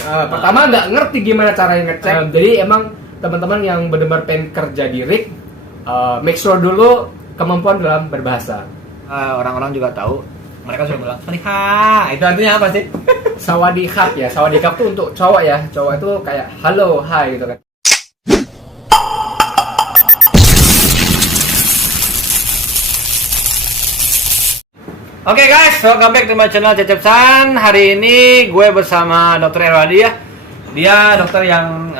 Pertama nggak ngerti gimana caranya ngecek. Jadi emang teman-teman yang benar-benar pengen kerja di rig, make sure dulu kemampuan dalam berbahasa. Orang-orang juga tahu, mereka sudah bilang Sawadika. Itu artinya apa sih? Sawadikap ya. Sawadikap tuh untuk cowok ya. Cowok itu kayak halo, hai gitu kan. Oke guys, welcome back to my channel Cecep San. Hari ini gue bersama Dr. Erwadi ya. Dia dokter yang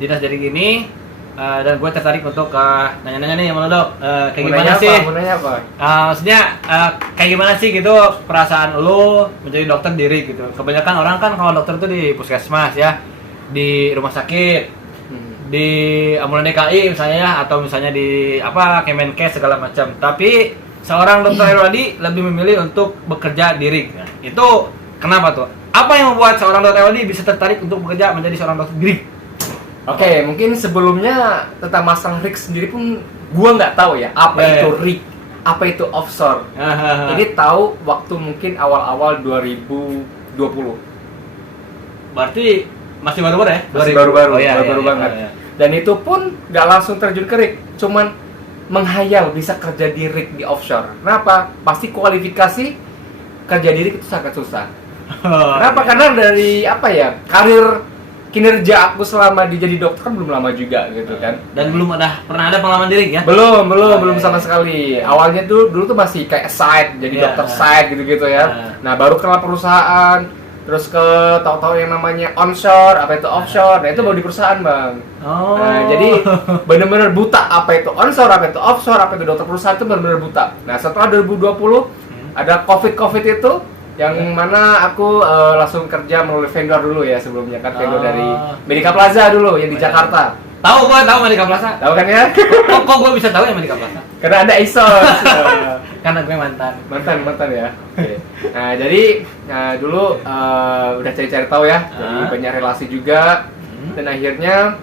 dinas dari gini, dan gue tertarik untuk nanya-nanya nih sama lo dok. Kayak gimana sih? Mau nanya apa? Maksudnya kayak gimana sih gitu perasaan lo menjadi dokter diri gitu. Kebanyakan orang kan kalau dokter tuh di puskesmas ya, di rumah sakit, di ambulan DKI misalnya ya, atau misalnya di Kemenkes segala macam. Tapi seorang dokter Erwadi lebih memilih untuk bekerja di rig. Nah, itu kenapa tuh? Apa yang membuat seorang dokter Erwadi bisa tertarik untuk bekerja menjadi seorang dokter di rig? Oke, mungkin sebelumnya tentang masalah rig sendiri pun gua nggak tahu ya apa itu rig, apa itu offshore. Ini tahu waktu mungkin awal-awal 2020. Berarti masih baru-baru ya? Masih baru-baru, Oh, iya, baru-baru iya, banget. iya. Dan itu pun nggak langsung terjun ke rig, cuman menghayal bisa kerja di rig di offshore. Kenapa? Pasti kualifikasi kerja di rig itu sangat susah. Kenapa? Karena dari karir kinerja aku selama jadi dokter kan belum lama juga gitu kan. Dan belum pernah ada pengalaman di rig ya? Belum sama sekali. Awalnya dulu tuh masih kayak side, jadi dokter side gitu-gitu ya. Nah, baru kenal perusahaan, terus ke tahu-tahu yang namanya onshore, apa itu offshore. Nah, itu baru di perusahaan, Bang. Nah, jadi benar-benar buta apa itu onshore, apa itu offshore, apa itu dokter perusahaan itu benar-benar buta. Nah, setelah 2020 ada COVID itu yang mana aku langsung kerja melalui vendor dulu ya sebelumnya kan, vendor dari Medika Plaza dulu yang di Jakarta. Tahu Medika Plaza. Tahu kan ya? Kok gue bisa tahu ya Medika Plaza? Karena ada Isos. Karena gue mantan ya. Oke. Nah, jadi dulu udah cari-cari tahu ya, jadi banyak relasi juga, dan akhirnya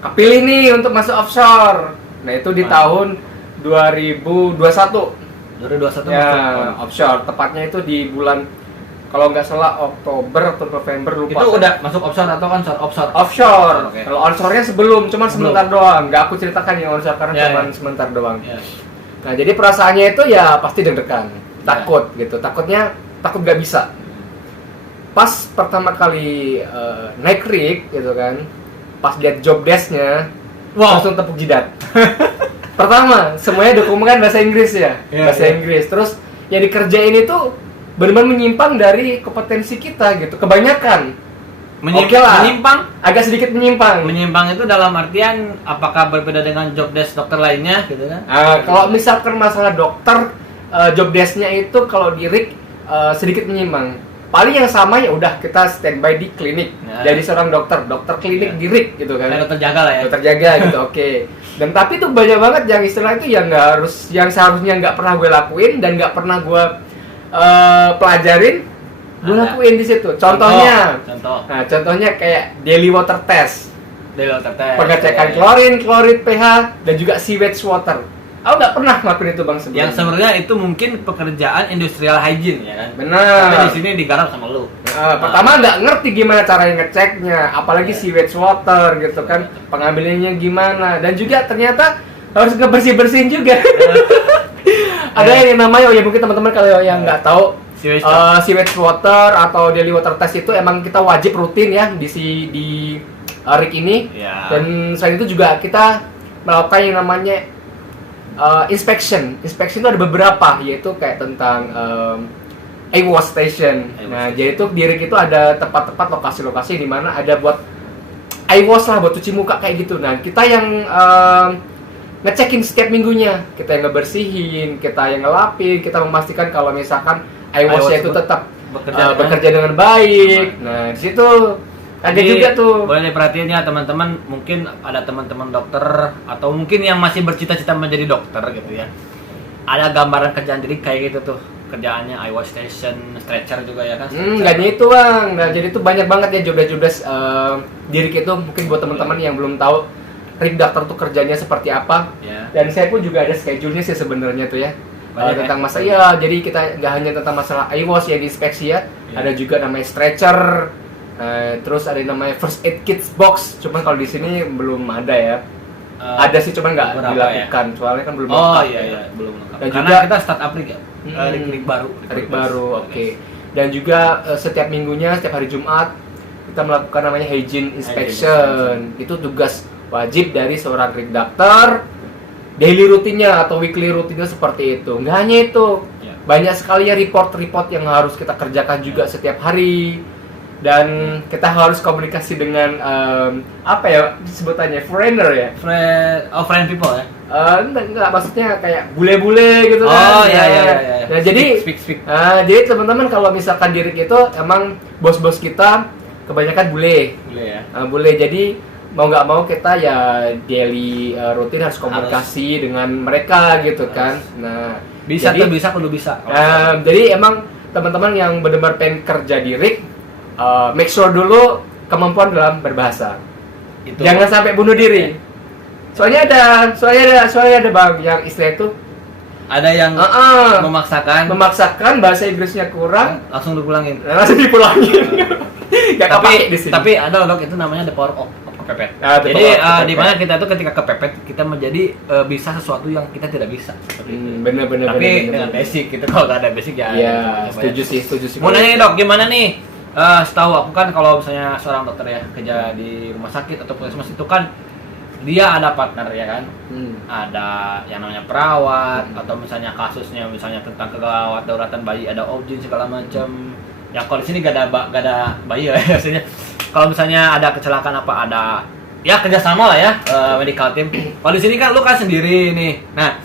kepilih nih untuk masuk offshore. Nah, itu di tahun 2021. 2021 ya, offshore. Tepatnya itu di bulan, kalau nggak salah Oktober atau November, lupa. Itu udah masuk offshore atau onshore? Offshore. Okay. Kalau onshore-nya cuman sebentar doang. Nggak aku ceritakan yang onshore karena cuman sebentar doang. Nah, jadi perasaannya itu ya pasti deg-degan, takut gitu. Takut nggak bisa. Pas pertama kali naik rig gitu kan, pas lihat job desk-nya, langsung tepuk jidat. Pertama, semuanya dokumen kan bahasa Inggris ya, bahasa Inggris. Terus yang dikerjain itu benar-benar menyimpang dari kompetensi kita gitu. Kebanyakan. Menyimpang? Agak sedikit menyimpang. Menyimpang itu dalam artian apakah berbeda dengan job desk dokter lainnya gitu kan? Kalau misalkan masalah dokter, job desk-nya itu kalau di rig sedikit menyimpang. Paling yang sama ya udah kita standby di klinik. Jadi seorang dokter klinik di rig gitu kan. Dokter jaga lah ya. Dokter jaga gitu, oke. Dan tapi tuh banyak banget yang istilah itu yang seharusnya nggak pernah gue lakuin dan nggak pernah gue pelajarin, gue lakuin di situ. Contohnya kayak daily water test. Pengecekan klorid, pH, dan juga sewage water. Aku nggak pernah ngelakuin itu bang sebelumnya. Yang sebenarnya itu mungkin pekerjaan industrial hygiene ya kan. Benar. Tapi di sini digarap sama lu. Pertama nggak ngerti gimana caranya ngeceknya, apalagi sewage water gitu kan, pengambilannya gimana, dan juga ternyata harus bersihin juga. Ada yang namanya, mungkin teman-teman kalau yang nggak tahu, sewage water atau daily water test itu emang kita wajib rutin ya di rig ini. Dan selain itu juga kita melakukan yang namanya inspection itu ada beberapa, yaitu kayak tentang wash station. Nah, jadi itu di rig itu ada tempat-tempat lokasi-lokasi di mana ada buat wash lah, buat cuci muka kayak gitu. Nah, kita yang ngecekin setiap minggunya, kita yang ngebersihin, kita yang ngelapin, kita memastikan kalau misalkan wash-nya itu tetap bekerja dengan baik. Nah, di situ ada juga tuh. Boleh diperhatiin ya teman-teman, mungkin ada teman-teman dokter atau mungkin yang masih bercita-cita menjadi dokter gitu ya. Ada gambaran kerjaan diri kayak gitu tuh. Kerjaannya wash station, stretcher juga ya kan? Nggak itu bang. Nah, jadi itu banyak banget ya job-desk diri itu. Mungkin buat teman-teman yang belum tahu rig dokter tuh kerjanya seperti apa. Dan saya pun juga ada schedule-nya sih sebenarnya tuh ya. Tentang masalah jadi kita nggak hanya tentang masalah wash yang diinspeksi ya. Ada juga namanya stretcher. Terus ada yang namanya first aid kit box, cuman kalau di sini belum ada ya. Ada sih cuman nggak beberapa dilakukan, soalnya kan belum Oh lengkap, iya ya. iya, belum lengkap. Dan Karena juga- kita startup rig ya. Rig baru. Rig baru, oke. Dan juga setiap minggunya, setiap hari Jumat kita melakukan namanya hygiene inspection. Itu tugas wajib dari seorang rig doctor. Daily rutinnya atau weekly rutinnya seperti itu. Nggak hanya itu, Ya. banyak sekali ya report-report yang harus kita kerjakan juga setiap hari. Dan kita harus komunikasi dengan apa ya sebutannya, foreigner ya. Friend people ya. Enggak, maksudnya kayak bule-bule gitu Oh kan. iya iya iya. Nah, jadi speak. jadi teman-teman kalau misalkan di RIG itu emang bos-bos kita kebanyakan bule. Boleh ya. Bule, jadi mau nggak mau kita ya daily rutin harus komunikasi dengan mereka gitu kan. Nah, Bisa jadi, tuh bisa kudu bisa. jadi emang teman-teman yang benar-benar pengen kerja di RIG, make sure dulu kemampuan dalam berbahasa. Itu. Jangan sampai bunuh diri. Soalnya ada bang yang istilah itu Ada yang memaksakan memaksakan bahasa Inggrisnya kurang, langsung dipulangin. langsung dipulangin. Gak kepake di sini. Tapi ada loh, itu namanya the power of kepepet. Ah, the Jadi power of kepepet. di mana kita tuh ketika kepepet kita menjadi bisa sesuatu yang kita tidak bisa. Bener. Tapi dengan basic gitu, kalau nggak ada basic ya. Iya, coba ya. setuju sih. Mau nanya nih dok, gimana nih? Setahu aku kan kalau misalnya seorang dokter ya kerja di rumah sakit atau puskesmas itu kan dia ada partner ya kan, ada yang namanya perawat atau misalnya kasusnya misalnya tentang kegawat dauratan bayi ada obgyn segala macam. Ya kalau di sini gak ada bayi ya maksudnya. Kalau misalnya ada kecelakaan apa ada ya kerjasama lah ya medical team. Kalau di sini kan lu kan sendiri nih. Nah,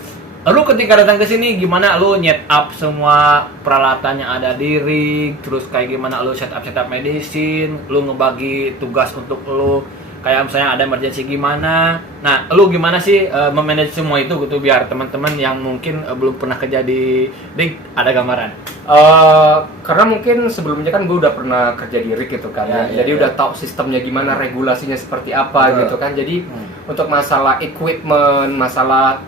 lu ketika datang ke sini gimana lu nyet up semua peralatan yang ada di rig, terus kayak gimana lu setup medicine, lu ngebagi tugas untuk lu kayak misalnya ada emergency gimana. Nah, lu gimana sih memanage semua itu gitu biar teman-teman yang mungkin belum pernah kerja di rig ada gambaran. Karena mungkin sebelumnya kan gue udah pernah kerja di RIG gitu kan, Ya, jadi ya. udah tahu sistemnya gimana, regulasinya seperti apa Betul. gitu kan. Jadi untuk masalah equipment, masalah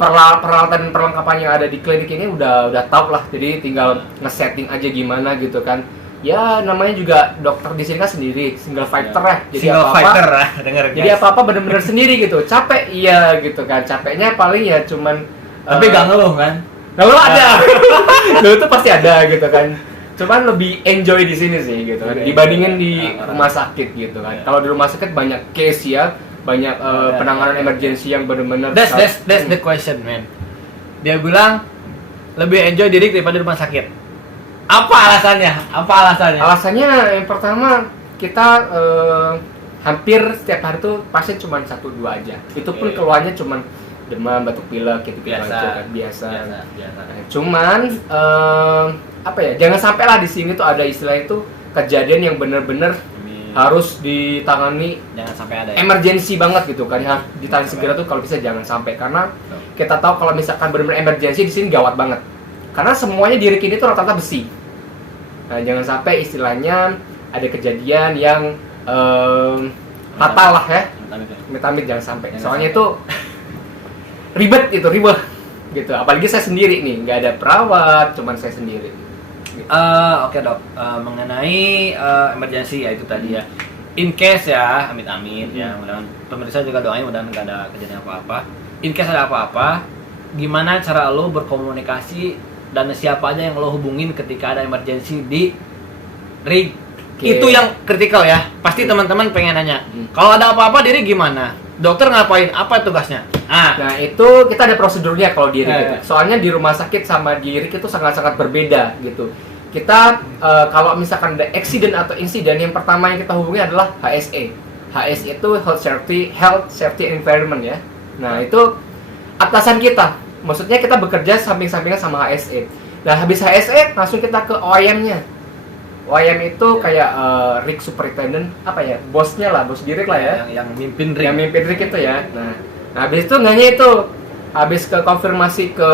peralatan perlengkapan yang ada di klinik ini udah tahu lah. Jadi tinggal nge-setting aja gimana gitu kan. Ya namanya juga dokter di sini kan sendiri, single fighter ya. Jadi Single apa-apa, fighter lah, denger jadi guys. apa-apa bener-bener sendiri gitu. Capek iya gitu kan. Capeknya paling ya cuman Tapi gak ngeluh kan? Lalu ada, lalu itu pasti ada gitu kan. Cuman lebih enjoy di sini sih gitu kan, dibandingin di rumah sakit gitu kan. Kalau di rumah sakit banyak case ya, banyak penanganan emergency yang benar-benar. That's the question man. Dia bilang lebih enjoy diri daripada di rumah sakit. Apa alasannya? Alasannya yang pertama kita hampir setiap hari tuh pasien cuma 1-2 aja. Itu pun keluarnya cuma demam, batuk pilek gitu aja kan, biasa. Nah, cuman apa ya? Jangan sampai lah di sini tuh ada istilah itu kejadian yang benar-benar harus ditangani, Jangan sampai ada ya. emergency banget gitu kan, harus ditangani segera tuh kalau bisa jangan sampai, karena kita tahu kalau misalkan benar-benar emergency di sini gawat banget. Karena semuanya di RIG ini tuh rata-rata besi. Nah, jangan sampai istilahnya ada kejadian yang fatal lah ya. Amit-amit jangan sampai. Soalnya itu ribet gitu. Gitu. Apalagi saya sendiri nih, nggak ada perawat, cuman saya sendiri. Gitu. Oke dok, mengenai emergency ya itu tadi ya. In case ya, amit-amit ya, mudah-mudahan pemirsa juga doain mudah-mudahan nggak ada kejadian apa-apa. In case ada apa-apa, gimana cara lo berkomunikasi dan siapa aja yang lo hubungin ketika ada emergency di rig? Oke. Itu yang kritikal ya. Pasti teman-teman pengen nanya. Kalau ada apa-apa di rig gimana? Dokter ngapain? Apa tugasnya? Nah, itu kita ada prosedurnya kalau di RIG Ya, gitu. ya. Soalnya di rumah sakit sama di RIG itu sangat-sangat berbeda gitu. Kita kalau misalkan ada accident atau insiden, yang pertama yang kita hubungi adalah HSE. HSE itu Health Safety and Environment ya. Nah, itu atasan kita. Maksudnya kita bekerja samping-sampingan sama HSE. Nah, habis HSE langsung kita ke OIM-nya. OIM itu kayak RIG Superintendent, apa ya? Bosnya lah, bos direk lah ya. Yang mimpin rig. Yang mimpin RIG itu ya. Nah, habis itu nanya itu, habis ke konfirmasi ke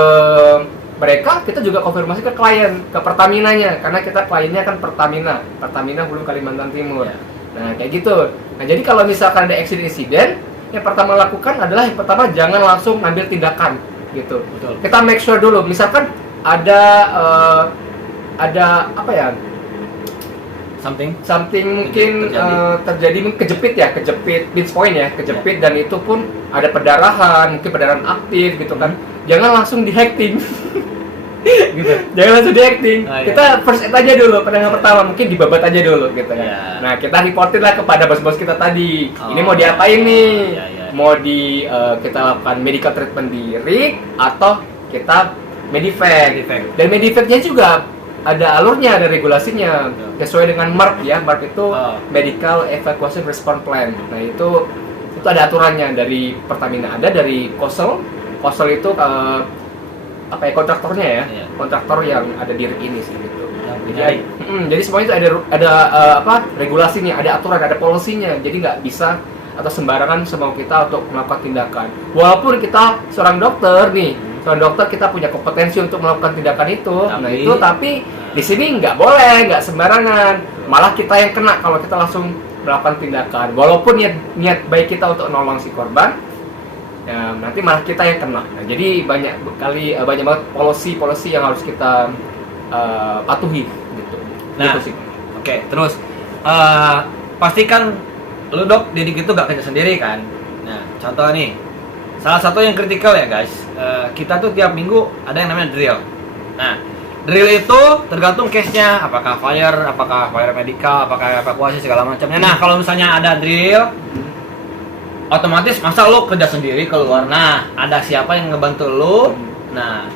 mereka, kita juga konfirmasi ke klien, ke Pertamina-nya, karena kita kliennya kan Pertamina Hulu Kalimantan Timur. Ya. Nah, kayak gitu. Nah, jadi kalau misalkan ada insiden, yang pertama lakukan adalah yang pertama jangan langsung ngambil tindakan gitu. Betul. Kita make sure dulu, misalkan ada apa ya? something mungkin terjadi mungkin kejepit pinch point ya, kejepit dan itu pun ada pendarahan, mungkin pendarahan aktif gitu kan. Jangan langsung di hacking. Gitu. Jangan langsung di hacking. Kita first aid aja dulu, penanganan pertama mungkin dibabat aja dulu gitu kan. Nah, kita reportin lah kepada bos-bos kita tadi. Ini mau diapain nih? Mau kita lakukan medical treatment di rig atau kita medivac. Dan medivacnya juga ada alurnya, ada regulasinya sesuai dengan MARP ya. MARP itu Medical Evacuation Response Plan. Nah, itu ada aturannya dari Pertamina, ada dari Kosel. Kosel itu kontraktornya ya. Kontraktor yang ada di rig ini sih gitu. Jadi semuanya itu ada regulasinya, ada aturan, ada polisinya. Jadi nggak bisa atau sembarangan semau kita untuk melakukan tindakan. Walaupun kita seorang dokter nih, kita punya kompetensi untuk melakukan tindakan itu. Tapi di sini nggak boleh, nggak sembarangan. Malah kita yang kena kalau kita langsung melakukan tindakan. Walaupun niat baik kita untuk nolong si korban, ya, nanti malah kita yang kena. Nah, jadi banyak banget polisi yang harus kita patuhi gitu. Nah, gitu sih. Oke, terus pastikan lu dok didik itu gak kerja sendiri kan. Nah, contoh nih, salah satu yang kritikal ya guys, kita tuh tiap minggu ada yang namanya drill. Nah, drill itu tergantung case-nya, apakah fire medical, apakah evakuasi segala macamnya. Nah, kalau misalnya ada drill, otomatis masa lo kerja sendiri keluar. Nah, ada siapa yang ngebantu lo? Nah,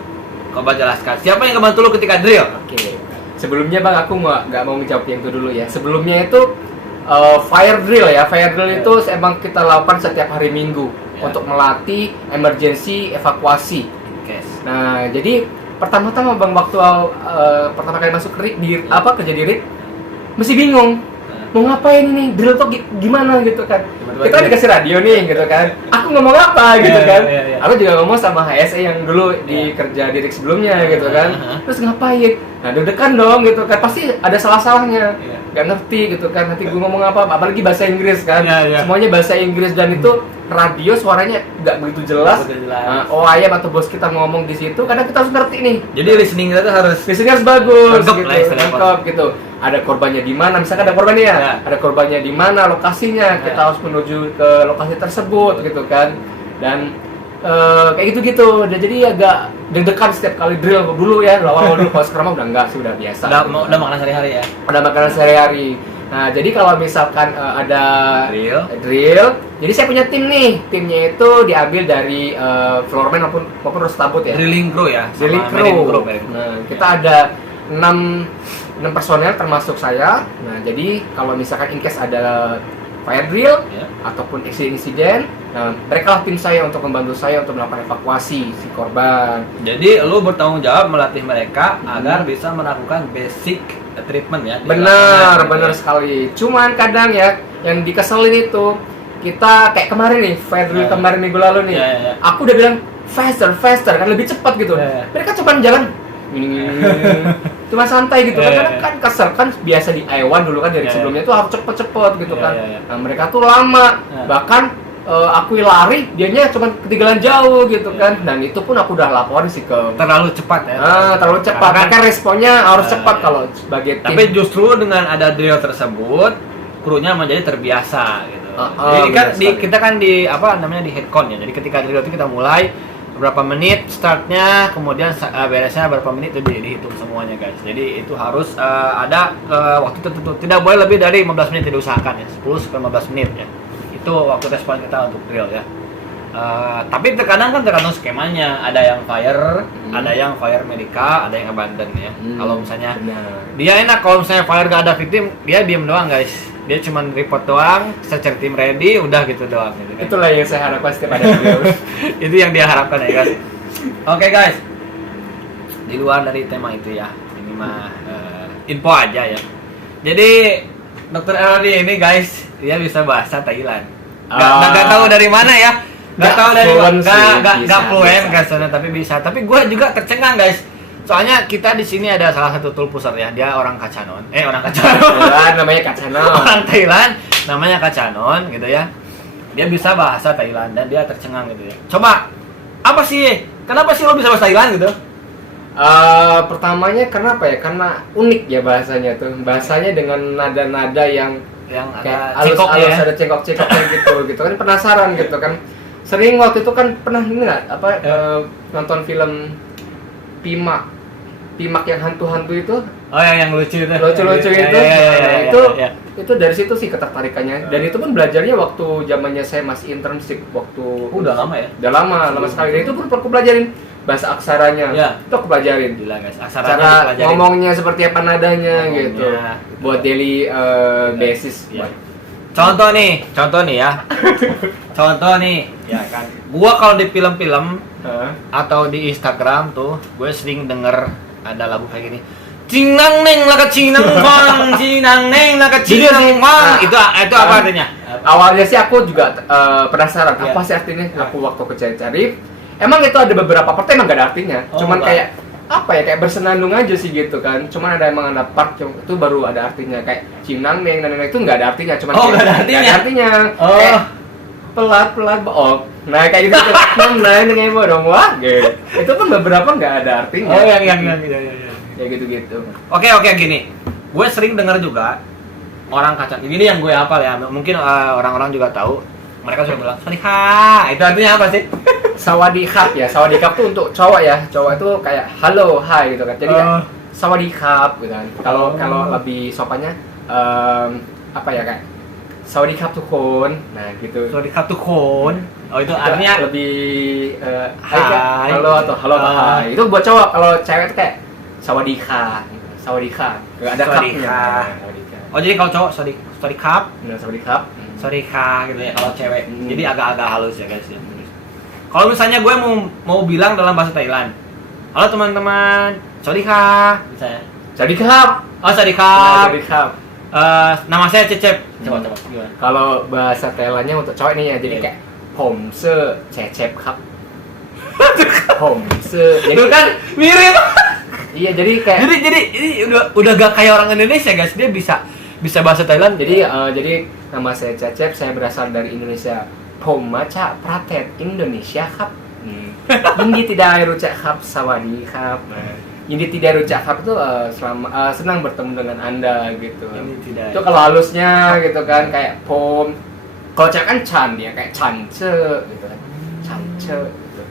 coba jelaskan siapa yang ngebantu lo ketika drill. Oke. Sebelumnya bang, aku nggak mau menjawab yang itu dulu ya. Sebelumnya itu fire drill ya. Fire drill itu emang kita lakukan setiap hari Minggu untuk melatih emergency evakuasi. Nah, jadi pertama-tama bang, waktu pertama kali masuk kerja di rig, masih bingung mau ngapain ini, drill tuh gimana gitu kan. Kita dikasih radio nih gitu kan, aku ngomong apa gitu kan. Aku juga ngomong sama HSE yang dulu kerja di rig sebelumnya gitu kan. Terus ngapain, nah deg-degan dong gitu kan, pasti ada salah-salahnya, gak ngerti gitu kan. Nanti gue ngomong apa, apalagi bahasa Inggris kan, semuanya bahasa Inggris. Dan itu radio suaranya nggak begitu jelas. Ayam atau bos kita ngomong di situ, kadang kita harus ngerti nih. Jadi listening kita tuh harus bagus, lengkap gitu. Ada korbannya di mana, misalkan ada korbannya ada korbannya di mana, lokasinya, kita harus menuju ke lokasi tersebut gitu kan. Dan kayak gitu. Jadi agak deg-degan setiap kali drill dulu ya, awal dulu. Kalau sekarang udah enggak sih, udah biasa. Udah makanan sehari-hari ya. Udah makanan sehari-hari. Nah, jadi kalau misalkan ada drill, jadi saya punya tim nih. Timnya itu diambil dari floorman maupun rostabut ya. Drilling crew ya. Drilling crew. Nah, kita ada 6 personel termasuk saya. Nah, jadi kalau misalkan in case ada fire drill ataupun insiden, nah mereka lah tim saya untuk membantu saya untuk melakukan evakuasi si korban. Jadi lu bertanggung jawab melatih mereka agar bisa melakukan basic treatment ya. Benar sekali. Cuman kadang ya yang dikeselin itu, kita kayak kemarin nih, fire drill kemarin minggu lalu nih. Aku udah bilang faster kan, lebih cepat gitu. Mereka cuma jalan cuma santai gitu kan, karena kan kesel kan. Biasa di I1 dulu kan dari sebelumnya tuh harus cepet gitu kan. Nah, mereka tuh lama, bahkan aku lari, dianya cuma ketinggalan jauh gitu kan. Dan itu pun aku udah laporin sih ke terlalu cepat ya. Terlalu cepat. Kan responnya harus cepat kalau sebagai tim. Tapi justru dengan ada drill tersebut, krunya menjadi terbiasa gitu. Jadi kan kita kan di headcount ya. Jadi ketika drill itu kita mulai berapa menit startnya, kemudian beresnya berapa menit itu dihitung semuanya guys. Jadi itu harus ada waktu tertentu, tidak boleh lebih dari 15 menit diusahakan ya, 10-15 menit ya. Itu waktu respon kita untuk drill ya. Tapi terkadang kan tergantung skemanya, ada yang fire, ada yang fire medica, ada yang abandon ya. Kalau misalnya dia enak, kalau misalnya fire gak ada victim, dia diem doang guys. Dia cuma report doang, search tim ready, udah gitu doang gitu kan. Itulah yang saya harapkan setiap ada video. Itu yang dia harapkan ya guys. Oke guys, di luar dari tema itu ya, ini mah info aja ya. Jadi Dr. Elodi ini guys, dia bisa bahasa Thailand. Gak tahu dari mana ya, gak tahu dari gak fluent guys, tapi bisa. Tapi gue juga tercengang guys. Soalnya kita di sini ada salah satu tool pusar ya, dia orang Kacanon. Namanya Kacanon. Orang Thailand, namanya Kacanon gitu ya. Dia bisa bahasa Thailand dan dia tercengang gitu ya. Coba, apa sih? Kenapa sih lo bisa bahasa Thailand gitu? Pertamanya kenapa ya? Karena unik ya bahasanya tuh. Bahasanya dengan nada-nada yang kayak ada cengkoknya halus, ya. ada cengkok-cengkoknya gitu kan penasaran gitu kan. Sering waktu itu kan pernah ini nggak nonton film Pimak yang hantu-hantu itu, Oh yang lucu itu. lucu-lucu Ya, itu. ya, ya, Nah, ya, itu ya. itu dari situ sih ketertarikannya. Dan itu pun belajarnya waktu zamannya saya masih internship waktu Udah lama ya. udah lama sekali. Dan itu pun aku pelajarin bahasa aksaranya. Ya. Itu aku pelajarin. Gila guys, aksaranya Cara dipelajarin. ngomongnya seperti apa nadanya Ngomongnya, gitu. gitu. Buat daily basis. Ya. Contoh nih ya. Contoh nih, ya kan. Gua kalau di film-film Hah? atau di Instagram tuh, gue sering denger ada lagu kayak gini. Cinang neng laka cinang wang, cinang neng laka cinang wang. Itu apa artinya? Awalnya sih aku juga penasaran Iya. apa sih artinya. Aku waktu cari-cari, emang itu ada beberapa part emang gak ada artinya. Oh, Cuman enggak. kayak apa ya, kayak bersenandung aja sih gitu kan. Cuman emang ada part yang itu baru ada artinya, kayak cinang neng dan itu nggak ada artinya. Cuman Oh, kayak, nggak ada artinya? nggak ada artinya. Oh. Kayak pelat bohong. Nah kayak gitu tuh. Nah ini bohong wah gitu. Itu pun beberapa nggak ada artinya. Oh yang ya. Ya gitu-gitu. Oke gini. Gue sering denger juga orang kacang. Ini yang gue hafal ya. Mungkin orang-orang juga tahu. Mereka suka bilang, "Sorika." Itu artinya apa sih? Sawadikap ya, sawadikap tuh untuk cowok ya. Cowok itu kayak halo, hai gitu kan. Jadi kayak sawadikap gitu kan. Kalau lebih sopannya apa ya kayak sawadikap tukun. Nah, gitu. Sorika tukun. Oh itu Itu artinya lebih hai kan? hai. Halo atau halo atau hai. Itu buat cowok. Kalau cewek itu kayak sawadika. Sawadika. Enggak ada Sawadika. kapnya. Sawadika. Oh jadi kalau cowok sorikap, Nah, sawadikap. sorika gitu ya kalau cewek. Hmm. Jadi agak-agak halus ya guys ya. Kalau misalnya gue mau bilang dalam bahasa Thailand, halo teman-teman, sorika, misalnya. Sawadikap. Oh Nah, sorikap. sawadikap. Nama saya Cecep. Coba gimana? Kalau bahasa Thailandnya untuk cowok nih ya, jadi Iya. kayak Hom se cecep kap. Hom se. Itu kan mirip. Iya, jadi kayak Jadi ini udah gak kayak orang Indonesia guys. Dia bisa bahasa Thailand. jadi nama saya Cecep, saya berasal dari Indonesia. Hom maca pratet Indonesia kap. Ini tidak rucak kap sawadi kap. Ini tidak rucak kap itu senang bertemu dengan Anda gitu. Ini tidak. Itu kalau halusnya gitu kan kayak pom. Kalau cewek kan chan dia kayak chance gitu kan. Chance gitu.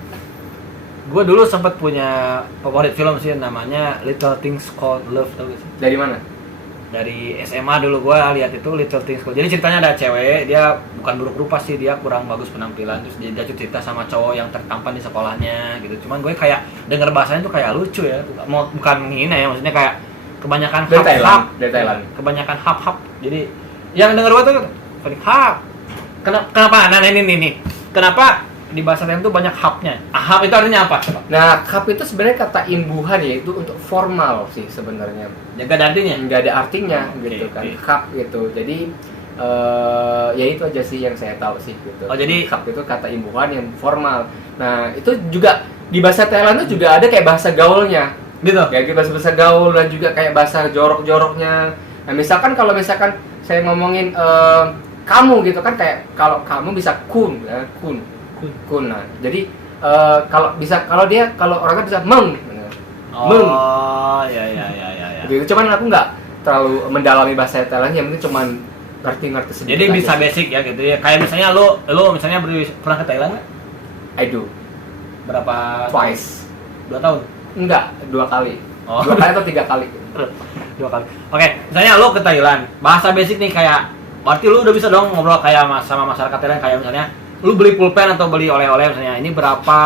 Gue dulu sempat punya favorit film sih namanya Little Things Called Love, tau gak sih? Dari mana? Dari SMA dulu gue lihat itu Little Things Called. Jadi ceritanya ada cewek, dia bukan buruk rupa sih, dia kurang bagus penampilan, terus dia jatuh cinta sama cowok yang tertampan di sekolahnya gitu. Cuman gue kayak denger bahasanya tuh kayak lucu ya, bukan menghina ya, maksudnya kayak kebanyakan Dari hap-hap. Thailand, dari Thailand. Kebanyakan hap-hap. Jadi yang denger gue tuh hap. Kenapa? Nah ini nih. Kenapa di bahasa Thailand tuh banyak hapnya? Hap itu artinya apa? Coba. Nah, kap itu sebenarnya kata imbuhan ya, itu untuk formal sih sebenarnya. Jaga ada artinya. Nggak ada artinya Oke, gitu kan. oke. Kap gitu. Jadi ya itu aja sih yang saya tahu sih gitu. Oh, jadi- kap itu kata imbuhan yang formal. Nah, itu juga di bahasa Thailand tuh juga ada kayak bahasa gaulnya. Gitu. Kayak bahasa gaul dan juga kayak bahasa jorok-joroknya. Nah, misalkan kalau misalkan saya ngomongin kamu gitu kan kayak kalau kamu bisa kun ya, kun. Nah, jadi kalau orang kan bisa meng. Meng. Oh, ya. Gitu. Cuman aku nggak terlalu mendalami bahasa Thailand, yang penting cuman ngerti sedikit. Jadi aja bisa sih. basic ya gitu ya. Kayak misalnya lo misalnya pernah ke Thailand nggak? I do. Berapa? Twice. 2 tahun. Enggak, 2 kali. Oh. 2 kali atau 3 kali. 2 kali. Oke, misalnya lo ke Thailand, bahasa basic nih kayak berarti lo udah bisa dong ngobrol kayak sama masyarakat Thailand kayak misalnya lu beli pulpen atau beli oleh-oleh misalnya ini berapa,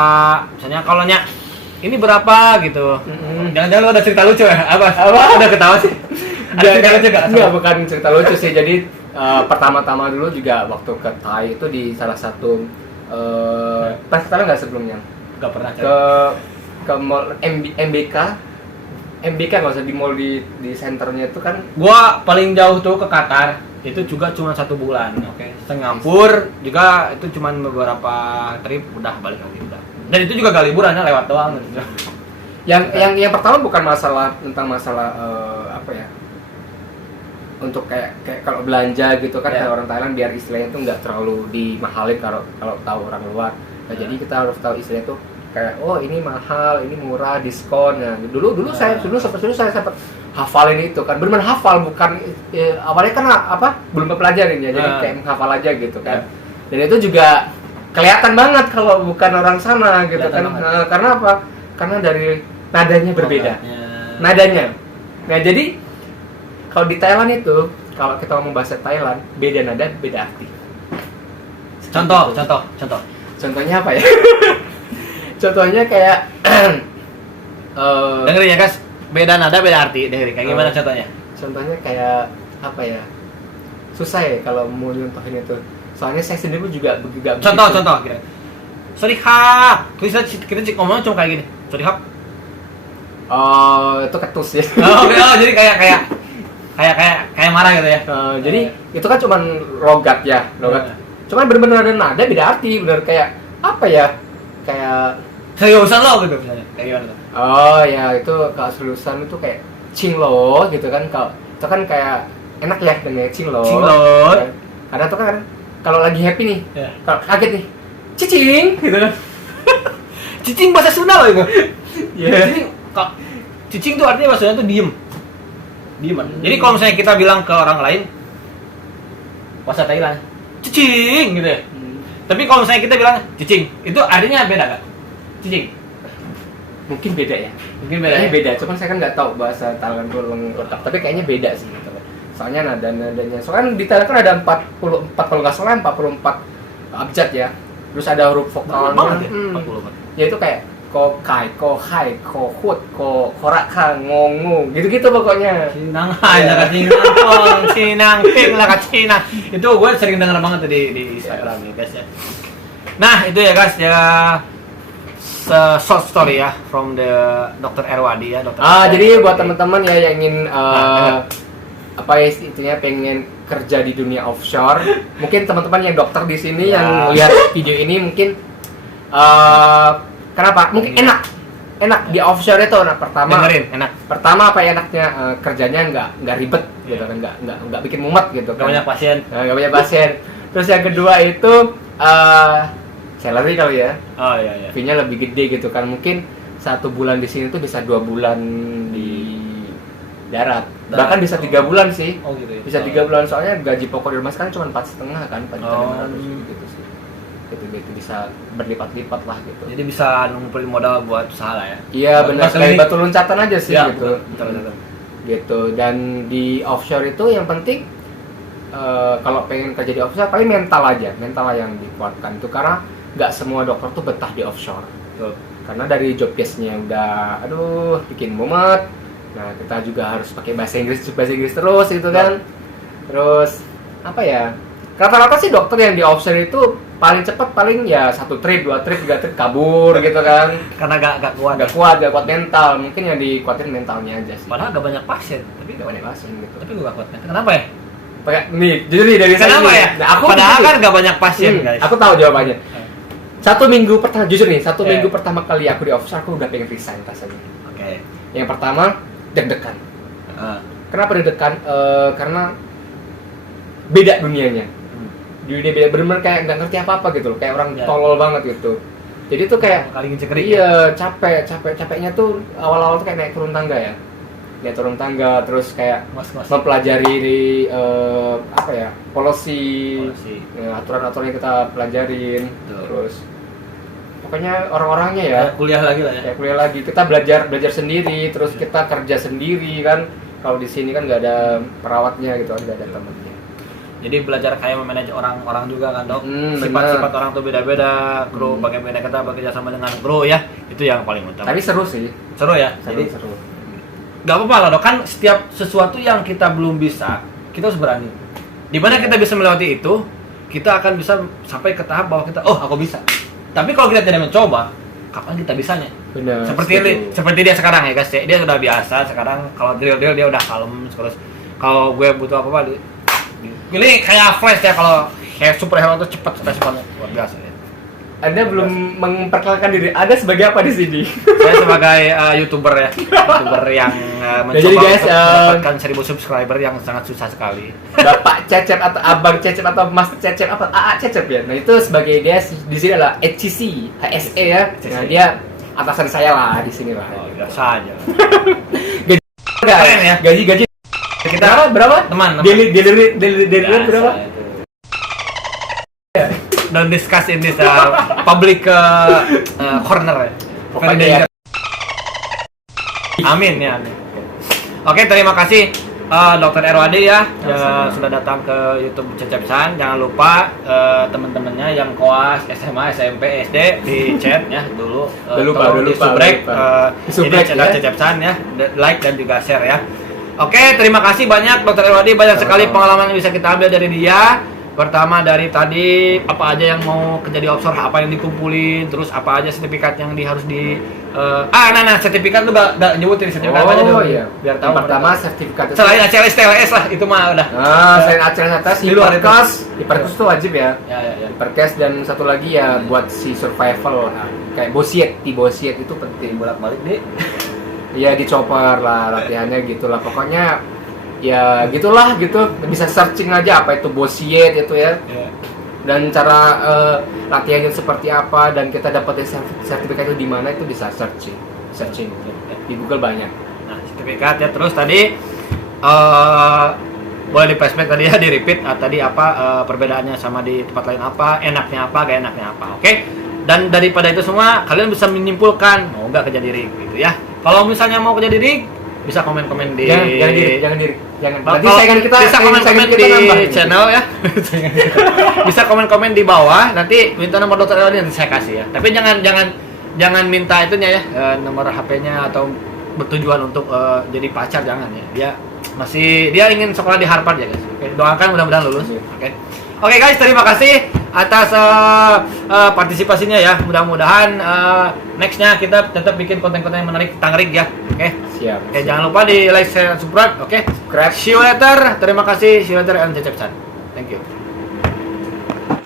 misalnya kalau ini berapa gitu. Jangan-jangan lu ada cerita lucu ya? Apa? Udah ketawa sih. Ada cerita lucu gak? Enggak, bukan cerita lucu sih. Jadi pertama-tama dulu juga waktu ke Thai itu di salah satu pas ke Thailand nggak sebelumnya? Gak pernah. Ke mall MBK nggak usah di mall di senternya itu kan. Gua paling jauh tuh ke Qatar itu juga cuma 1 bulan. Oke. Singapura juga itu cuma beberapa trip udah balik lagi udah. Dan itu juga gak liburan ya, lewat doang gitu. Yang pertama bukan tentang masalah apa ya, untuk kayak kalau belanja gitu kan, Ya. kayak orang Thailand biar istilahnya tuh nggak terlalu dimahalin kalau tahu orang luar. Nah, Ya. jadi kita harus tahu istilahnya tuh kayak oh ini mahal, ini murah, diskon. Nah, dulu saya sempat hafalin itu kan, benar hafal, bukan awalnya kan belum kepelajarin ya, jadi kayak menghafal aja gitu kan. Dan itu juga kelihatan banget kalau bukan orang sana gitu kan. Karena apa? Karena dari nadanya berbeda. Nadanya. Nah, jadi kalau di Thailand itu, kalau kita ngomong bahasa Thailand, beda nada, beda arti. Contoh. Contohnya apa ya? Contohnya kayak dengerin ya guys, beda nada beda arti. Dengerin kayak gimana contohnya? Contohnya kayak apa ya? Susah ya kalau mau nyontohin itu. Soalnya saya sendiri juga gak contoh kira. Sorry hap. Kita ngomongnya cuma kayak gini. Sorry hap. Oh, itu ketus ya. Jadi kayak marah gitu ya. Jadi itu kan cuman logat ya, logat. Cuman bener-bener ada nada beda arti, bener kayak apa ya? Kayak seriusan lo gitu misalnya. Kayak gimana tuh? Oh ya, itu kalau seriusan itu kayak cinglo gitu kan. Kalau itu kan kayak enak ya dengan cinglo. Karena tuh kan kalau lagi happy nih, kalau kaget nih, cicing gitu kan. Cicing bahasa Sunda loh itu. Iya. Cicing tuh artinya bahasa Sunda tuh diem. Jadi kalau misalnya kita bilang ke orang lain bahasa Thailand, cicing gitu ya. Tapi kalau misalnya kita bilang cicing, itu artinya beda nggak? Cicing. Mungkin beda ya. Kayaknya Beda. Cuman saya kan nggak tahu bahasa Thailand itu lengkap. Tapi kayaknya beda sih gitu. Soalnya nadanya. Soalnya di Thailand kan ada 44 kalau nggak salah 44 abjad ya. Terus ada huruf vokalnya. 44. Ya itu kayak ko kai, ko hai, ko hut, ko korak ka, ngongu. Gitu-gitu pokoknya. Cinang hai lah kacinang, cinang pik lah kacinang. Itu gue sering denger banget tuh di Instagram ya guys ya. Nah itu ya guys ya, short story ya from the Dr. Erwadi ya. Jadi buat teman-teman ya yang ingin apa ya istilahnya pengen kerja di dunia offshore, mungkin teman-teman yang dokter di sini yang lihat video ini mungkin kenapa? Mungkin enak di offshore itu. Nah, pertama apa ya enaknya, kerjanya nggak ribet gitu kan, nggak bikin mumet gitu kan. Nggak banyak pasien. Terus yang kedua itu salary kali ya. Oh iya. Fee-nya lebih gede gitu kan. Mungkin 1 bulan di sini tuh bisa 2 bulan di darat. Bahkan bisa 3 bulan sih. Oh gitu ya. Bisa 3 bulan, soalnya gaji pokok di rumah sekarang cuma 4,5 kan, 4,500 gitu sih. Gitu bisa berlipat-lipat lah gitu. Jadi bisa ngumpulin modal buat usaha lah ya. Iya benar, kayak batu loncatan aja sih ya, gitu. Betul. Gitu. Dan di offshore itu yang penting kalau pengen kerja di offshore paling mental yang dikuatkan itu, karena nggak semua dokter tuh betah di offshore. Betul. Karena dari job desk-nya udah bikin mumet. Nah, kita juga harus pakai bahasa Inggris terus gitu kan. Terus apa ya? Rata-rata sih dokter yang di offshore itu paling cepat paling ya 1 trip, 2 trip, 3 trip kabur gitu kan. Karena gak kuat mental. Mungkin yang dikuatin mentalnya aja sih. Padahal gak banyak pasien, tapi gak banyak pasien gitu. Tapi gue gak kuat mental. Kenapa ya? Nih, jadi dari saya. Kenapa ya? Nah, aku padahal kan gak banyak pasien, guys. Aku tahu jawabannya. 1 minggu pertama, jujur nih, 1 minggu pertama kali aku di offshore aku udah pengen resign rasanya. Oke. Yang pertama deg-degan. Kenapa deg-degan? Karena beda dunianya. Dunia beda, bener-bener kayak nggak ngerti apa-apa gitu loh, kayak orang tolol banget gitu. Jadi tuh kayak capeknya tuh awal-awal tuh kayak naik turun tangga terus kayak mempelajari policy. Aturan-aturan yang kita pelajarin. Terus pokoknya orang-orangnya ya kuliah lagi lah ya. Kuliah lagi, kita belajar sendiri, terus kita kerja sendiri kan. Kalau di sini kan nggak ada perawatnya gitu, nggak ada temannya. Jadi belajar kayak memanage orang-orang juga kan dok. Sifat-sifat orang tuh beda-beda. Kru bagaimana kita bekerja sama dengan kru ya, itu yang paling utama. Tapi seru sih. Seru ya. Jadi seru. Gak apa-apa lah dok, kan setiap sesuatu yang kita belum bisa, kita harus berani. Dimana kita bisa melewati itu, kita akan bisa sampai ke tahap bahwa kita, aku bisa. Tapi kalau kita tidak mencoba, kapan kita bisanya? Benar. Seperti dia sekarang ya guys, dia sudah biasa. Sekarang kalau drill dia udah kalem terus. Kalau gue butuh apa-apa, ini kayak flash ya, kalau kayak superhero tuh cepat responnya, luar biasa ya. Anda belum memperkenalkan diri. Anda sebagai apa di sini? Saya sebagai YouTuber ya. YouTuber yang mencoba jadi guys, untuk mendapatkan 1000 subscriber yang sangat susah sekali. Bapak Cecep atau Abang Cecep atau Mas Cecep atau AA Cecep ya. Nah, itu sebagai dia di sini adalah HCC, HSE ya. Nah, dia atasan saya lah di sini lah. Oh, biasa aja. Gaji Keren ya. Gaji kita berapa? Teman. Daily berapa? Don't discuss in this public corner ya. Pokoknya ya. Amin ya, amin. Oke, terima kasih Dr. Erwadi ya, sudah datang ke YouTube Cecep San. Jangan lupa teman-temannya yang koas SMA, SMP, SD di chat ya dulu. Di subrek ini channel Cecep San ya, like dan juga share ya. Oke, terima kasih banyak Dr. Erwadi, banyak sekali pengalaman yang bisa kita ambil dari dia. Pertama dari tadi apa aja yang mau kerja di offshore, apa yang dikumpulin, terus apa aja sertifikat yang harus di sertifikat lu gak nyebutin sertifikat apa aja dulu. Iya. Biar tahu. Pertama sertifikat itu. Selain ACLS TLS lah itu mah udah. Selain ACLS Di luar itu. Hiperkes itu wajib ya. Ya. Hiperkes dan satu lagi ya buat si survival kayak bosiet itu penting. Bolak-balik deh. Ya di chopper lah latihannya gitulah pokoknya. Ya gitulah gitu, bisa searching aja apa itu bosiet itu ya. Dan cara latihannya seperti apa dan kita dapetin sertifikat itu di mana itu bisa searching di Google banyak. Nah, sertifikat ya, terus tadi boleh di flashback tadi ya, di repeat tadi apa perbedaannya sama di tempat lain apa, enaknya apa, gak enaknya apa. Oke. Dan daripada itu semua kalian bisa menyimpulkan mau nggak kerja di rig gitu ya. Kalau misalnya mau kerja di rig bisa komen-komen di jangan. Nanti saingan kita bisa komen-komen di nambah, channel ya. Bisa komen-komen di bawah, nanti minta nomor Dokter Erwadi nanti saya kasih ya. Tapi jangan minta itunya ya, nomor HP-nya atau bertujuan untuk jadi pacar, jangan ya. Dia ingin sekolah di Harvard ya guys. Oke, doakan mudah-mudahan lulus. Oke guys, terima kasih atas partisipasinya ya. Mudah-mudahan nextnya kita tetap bikin konten-konten yang menarik tentang rig ya. Oke. Siap. Oke, jangan lupa di like, share, subscribe. Oke. See you later. Terima kasih. See you later and Cecep San. Thank you.